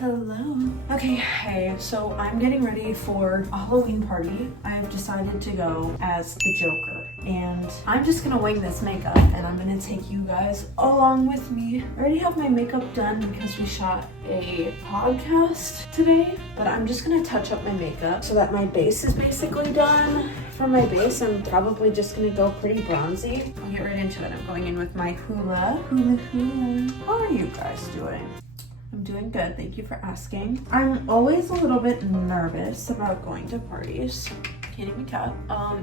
Hello. Okay, hey, so I'm getting ready for a Halloween party. I've decided to go as the Joker, and I'm just gonna wing this makeup, and I'm gonna take you guys along with me. I already have my makeup done because we shot a podcast today, but I'm just gonna touch up my makeup so that my base is basically done. For my base, I'm probably just gonna go pretty bronzy. I'll get right into it. I'm going in with my hula. How are you guys doing? I'm doing good, thank you for asking. I'm always a little bit nervous about going to parties. Can't even count.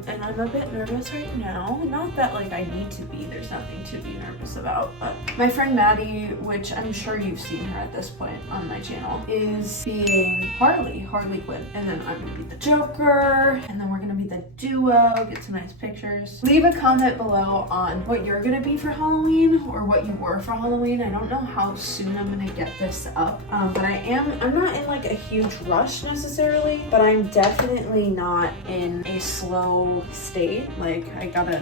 And I'm a bit nervous right now. Not that like I need to be, there's nothing to be nervous about, but my friend Maddie, which I'm sure you've seen her at this point on my channel, is being Harley Quinn. And then I'm gonna be the Joker, and then we're gonna be the duo, get some nice pictures. Leave a comment below on what you're gonna be for Halloween or what you were for Halloween. I don't know how soon I'm gonna get this up, but I'm not in like a huge rush necessarily, but I'm definitely not in a slow state. Like I gotta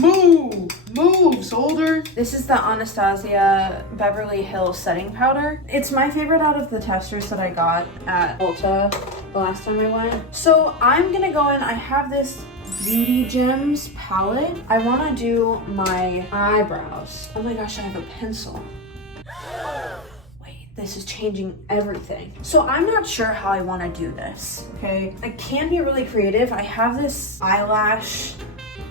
move, soldier. This is the Anastasia Beverly Hills setting powder. It's my favorite out of the testers that I got at Ulta the last time I went. So I'm gonna go in, I have this Beauty Gems palette. I wanna do my eyebrows. Oh my gosh, I have a pencil. This is changing everything. So I'm not sure how I want to do this, okay? I can be really creative. I have this eyelash,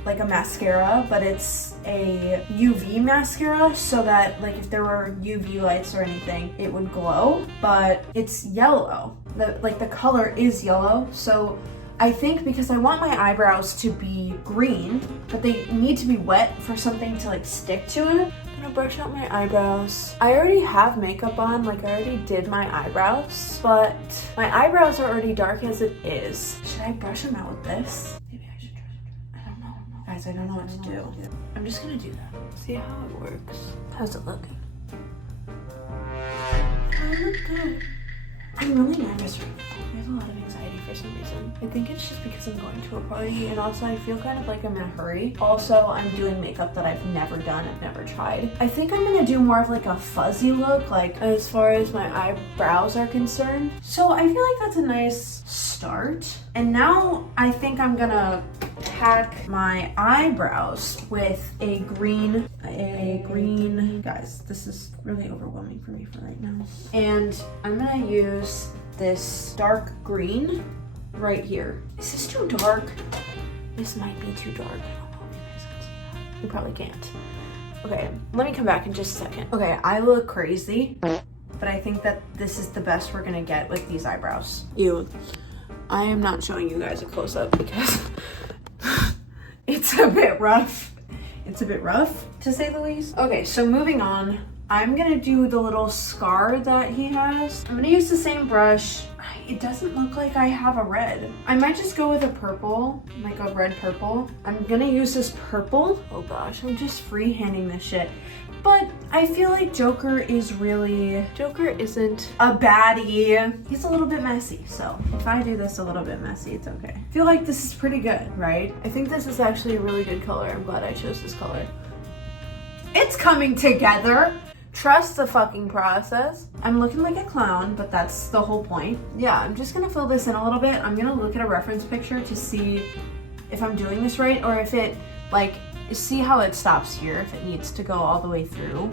like a mascara, but it's a UV mascara so that like if there were UV lights or anything, it would glow, but it's yellow. The color is yellow. So I think because I want my eyebrows to be green, but they need to be wet for something to like stick to it. I'm gonna brush out my eyebrows. I already have makeup on, like I already did my eyebrows, but my eyebrows are already dark as it is. Should I brush them out with this? Maybe I should try to, I don't know. Guys, I don't know what to do. I'm just gonna do that. See how it works. How's it looking? I look good. I'm really nervous right now. I have a lot of anxiety for some reason. I think it's just because I'm going to a party, and also I feel kind of like I'm in a hurry. Also, I'm doing makeup that I've never done, I've never tried. I think I'm gonna do more of like a fuzzy look, like as far as my eyebrows are concerned. So I feel like that's a nice start. And now I think I'm gonna pack my eyebrows with a green, guys, this is really overwhelming for me for right now. And I'm gonna use this dark green right here. Is this too dark? This might be too dark. I don't know if you guys can see that. You probably can't. Okay, let me come back in just a second. Okay, I look crazy, but I think that this is the best we're gonna get with these eyebrows. I am not showing you guys a close-up because it's a bit rough. It's a bit rough, to say the least. Okay, so moving on. I'm gonna do the little scar that he has. I'm gonna use the same brush. It doesn't look like I have a red. I might just go with a purple, like a red purple. I'm gonna use this purple. Oh gosh, I'm just freehanding this shit. But I feel like Joker isn't a baddie. He's a little bit messy, so if I do this a little bit messy, it's okay. I feel like this is pretty good, right? I think this is actually a really good color. I'm glad I chose this color. It's coming together. Trust the fucking process. I'm looking like a clown, but that's the whole point. Yeah, I'm just gonna fill this in a little bit. I'm gonna look at a reference picture to see if I'm doing this right, or if it, like, see how it stops here, if it needs to go all the way through.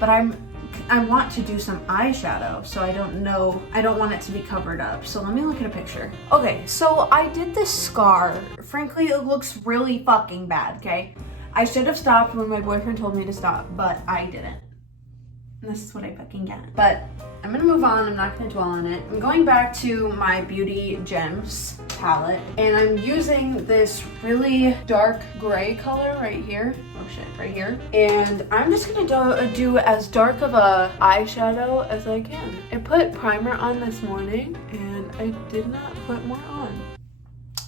But I want to do some eyeshadow, so I don't want it to be covered up. So let me look at a picture. Okay, so I did this scar. Frankly, it looks really fucking bad, okay? I should have stopped when my boyfriend told me to stop, but I didn't. This is what I fucking get. But I'm gonna move on. I'm not gonna dwell on it. I'm going back to my Beauty Gems palette, and I'm using this really dark gray color right here. Oh shit, right here. And I'm just gonna do as dark of a eyeshadow as I can. I put primer on this morning, and I did not put more on.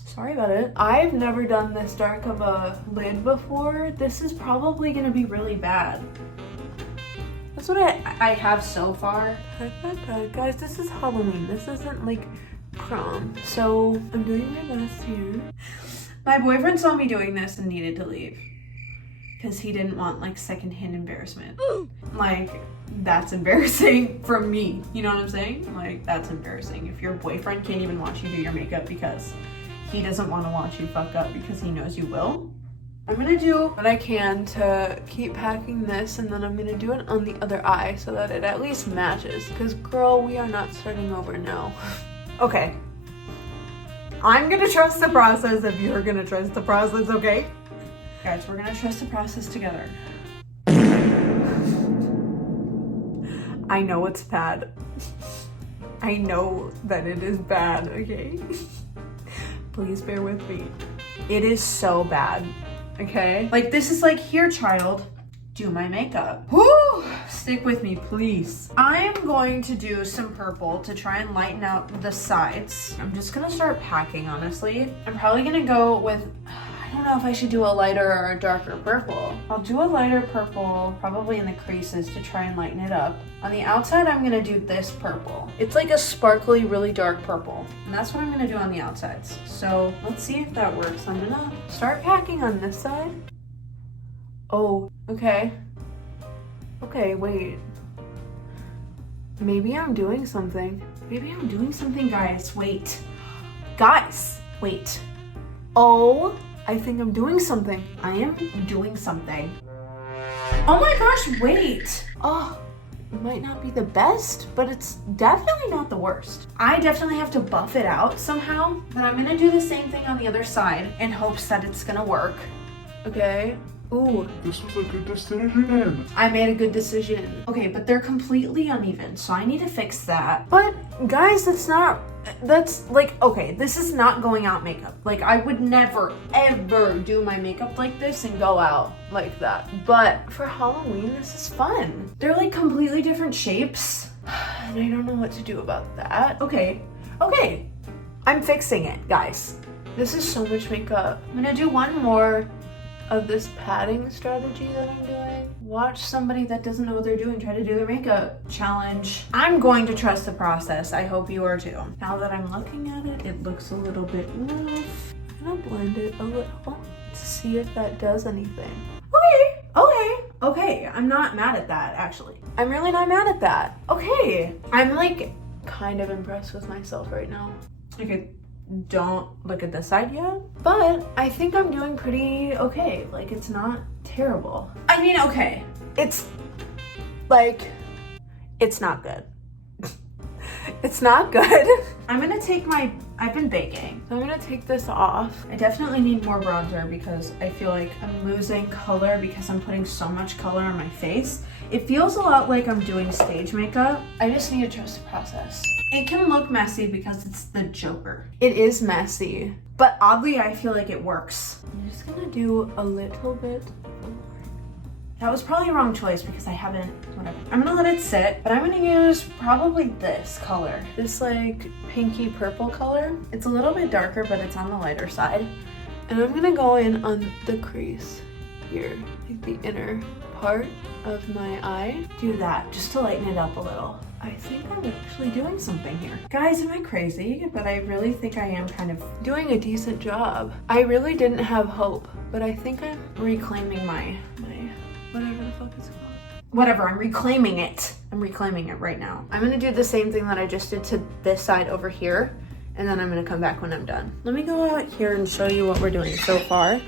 Sorry about it. I've never done this dark of a lid before. This is probably gonna be really bad. That's what I have so far. Guys, this is Halloween. This isn't like prom. So I'm doing my best here. My boyfriend saw me doing this and needed to leave. because he didn't want like secondhand embarrassment. Like, that's embarrassing from me. You know what I'm saying? Like, that's embarrassing. If your boyfriend can't even watch you do your makeup because he doesn't want to watch you fuck up because he knows you will. I'm gonna do what I can to keep packing this, and then I'm gonna do it on the other eye so that it at least matches. Because girl, we are not starting over now. Okay. I'm gonna trust the process if you're gonna trust the process, okay? Guys, we're gonna trust the process together. I know it's bad. I know that it is bad, okay? Please bear with me. It is so bad. Okay? Like, this is like, here, child, do my makeup. Woo! Stick with me, please. I am going to do some purple to try and lighten out the sides. I'm just gonna start packing, honestly. I'm probably gonna go with, I don't know if I should do a lighter or a darker purple. I'll do a lighter purple, probably in the creases to try and lighten it up. On the outside, I'm gonna do this purple. It's like a sparkly, really dark purple. And that's what I'm gonna do on the outsides. So let's see if that works. I'm gonna start packing on this side. Oh, okay. Okay, wait. Maybe I'm doing something. Maybe I'm doing something, guys. Wait. Guys, wait. Oh, I think I'm doing something. I am doing something. Oh my gosh, wait. Oh, it might not be the best, but it's definitely not the worst. I definitely have to buff it out somehow, but I'm gonna do the same thing on the other side in hopes that it's gonna work. Okay. Ooh. This was a good decision. I made a good decision. Okay, but they're completely uneven, so I need to fix that. But guys, that's like, okay, this is not going out makeup. Like, I would never, ever do my makeup like this and go out like that. But for Halloween, this is fun. They're like completely different shapes, and I don't know what to do about that. Okay, I'm fixing it, guys. This is so much makeup. I'm gonna do one more of this padding strategy that I'm doing. Watch somebody that doesn't know what they're doing try to do their makeup challenge. I'm going to trust the process. I hope you are too. Now that I'm looking at it, it looks a little bit rough. I'm gonna blend it a little to see if that does anything. Okay. I'm not mad at that, actually. I'm really not mad at that. Okay. I'm like kind of impressed with myself right now. Okay. Don't look at this side yet, but I think I'm doing pretty okay. Like, it's not terrible. I mean, okay, it's like, it's not good. It's not good. I'm gonna take I've been baking, so I'm gonna take this off. I definitely need more bronzer because I feel like I'm losing color because I'm putting so much color on my face. It feels a lot like I'm doing stage makeup. I just need to trust the process. It can look messy because it's the Joker. It is messy, but oddly, I feel like it works. I'm just gonna do a little bit. That was probably a wrong choice because I haven't, whatever. I'm gonna let it sit, but I'm gonna use probably this color. This like pinky purple color. It's a little bit darker, but it's on the lighter side. And I'm gonna go in on the crease here, like the inner part of my eye. Do that just to lighten it up a little. I think I'm actually doing something here. Guys, am I crazy? But I really think I am kind of doing a decent job. I really didn't have hope, but I think I'm reclaiming my whatever the fuck it's called. Whatever, I'm reclaiming it. I'm reclaiming it right now. I'm gonna do the same thing that I just did to this side over here, and then I'm gonna come back when I'm done. Let me go out here and show you what we're doing so far.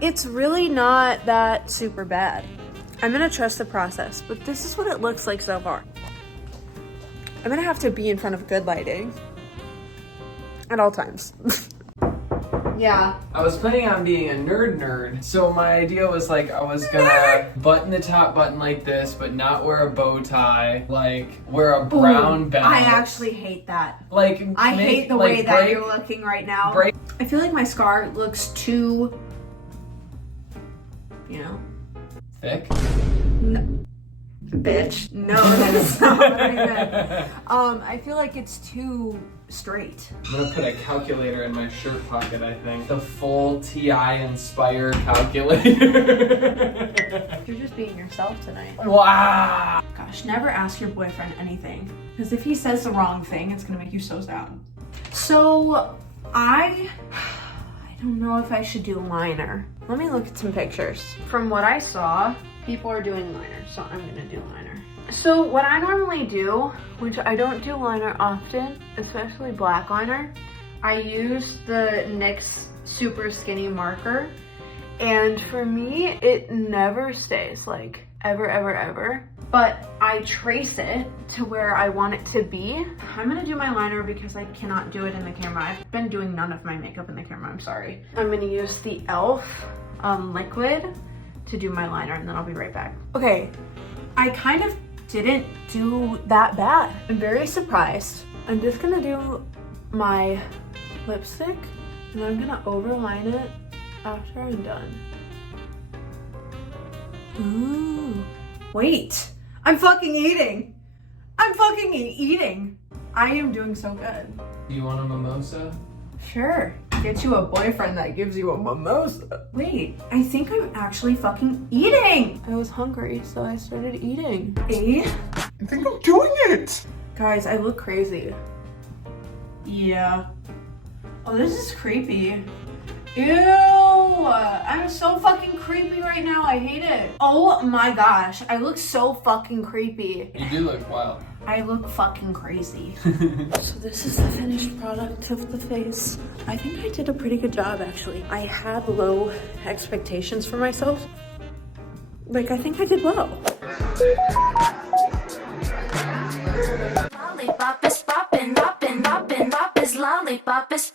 It's really not that super bad. I'm gonna trust the process, but this is what it looks like so far. I'm gonna have to be in front of good lighting at all times. Yeah. I was planning on being a nerd, so my idea was like I was gonna button the top button like this, but not wear a bow tie, like wear a brown belt. I actually hate that. Like I hate the way that you're looking right now. I feel like my scar looks too, you know, thick. No. Bitch. No, that is not what I meant. I feel like it's too straight. I'm gonna put a calculator in my shirt pocket, I think. The full TI Inspire calculator. You're just being yourself tonight. Wow. Gosh, never ask your boyfriend anything. Because if he says the wrong thing, it's gonna make you so sad. So, I I don't know if I should do liner. Let me look at some pictures. From what I saw, people are doing liner, so I'm gonna do liner. So what I normally do, which I don't do liner often, especially black liner, I use the NYX super skinny marker. And for me, it never stays, like ever, ever, ever. But I trace it to where I want it to be. I'm gonna do my liner because I cannot do it in the camera. I've been doing none of my makeup in the camera, I'm sorry. I'm gonna use the e.l.f. liquid to do my liner, and then I'll be right back. Okay, I kind of didn't do that bad. I'm very surprised. I'm just gonna do my lipstick, and I'm gonna overline it after I'm done. Ooh, wait. I'm fucking eating. I'm fucking eating. I am doing so good. Do you want a mimosa? Sure. Get you a boyfriend that gives you a mimosa. Wait, I think I'm actually fucking eating. I was hungry, so I started eating. I think I'm doing it. Guys, I look crazy. Yeah. Oh, this is creepy. Ew, I'm so fucking creepy right now. I hate it. Oh my gosh, I look so fucking creepy. You do look wild. I look fucking crazy. So this is the finished product of the face. I think I did a pretty good job, actually. I had low expectations for myself. Like, I think I did well. Lollipop is poppin', poppin', poppin', pop is lollipop is